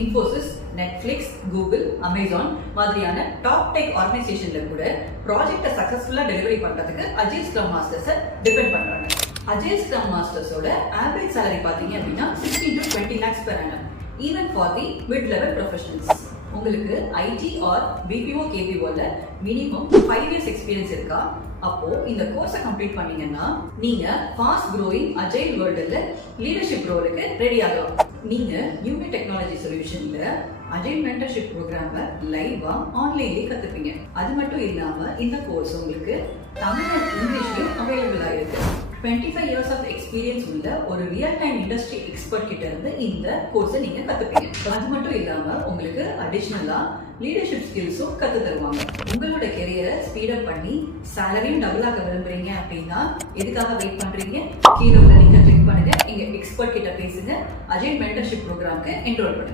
Infosys, Netflix, Google, Amazon மாதிரியான top tech ஆர்கனைசேஷன்ல கூட ப்ராஜெக்டை சக்சஸ்ஃபுல்லா டெலிவரி பண்றதுக்கு அஜைல் ஸ்க்ரம் மாஸ்டர்ஸை டிபெண்ட் பண்றாங்க. அஜைல் ஸ்க்ரம் மாஸ்டர்ஸோட ஆவரேஜ் salary பாத்தீங்க அப்படின்னா 16 to 20 lakhs per annum, even for the mid-level professionals. உங்களுக்கு ஐடி ஆர் பிபிஓ கேபிஓல மினிமம் 5 years எக்ஸ்பீரியன்ஸ் இருக்கா? அப்போ இந்த கோர்ஸை கம்ப்ளீட் பண்ணீங்கன்னா நீங்க ஃபாஸ்ட் க்ரோயிங் அஜைல் வேர்ல்டுல லீடர்ஷிப் ரோலுக்கு ரெடி ஆகலாம். நீங்க நியூ டெக்னாலஜி சொல்யூஷன்ல அஜைல் மென்டர்ஷிப் ப்ரோக்ராம லைவா ஆன்லைன்லயே கத்துப்பீங்க. அது மட்டும் இல்லாம இந்த கோர்ஸ் உங்களுக்கு தமிழ் அண்ட் இங்கிலீஷ்லயும் அவைலபிளா இருக்கு. 25 years of experience உள்ள ஒரு ரியல் டைம் இண்டஸ்ட்ரி எக்ஸ்பர்ட் கிட்ட இருந்து இந்த கோர்ஸை நீங்க கத்துப்பீங்க. அது மட்டும் இல்லாம உங்களுக்கு அடிஷனலா லீடர்ஷிப் ஸ்கில்ஸும் கத்து தருவாங்க. உங்களோட கெரியரை ஸ்பீடப் பண்ணி சேலரியும் டபுள் ஆக விரும்புறீங்க அப்படின்னா எதுக்காக வெயிட் பண்றீங்க? கீழே உள்ள லிங்கை கிளிக் பண்ணுங்க, எங்க எக்ஸ்பர்ட் கிட்ட பேசுங்க, அஜைல் மென்டர்ஷிப் ப்ரோக்ராம்க்கு என்ரோல் பண்ணுங்க.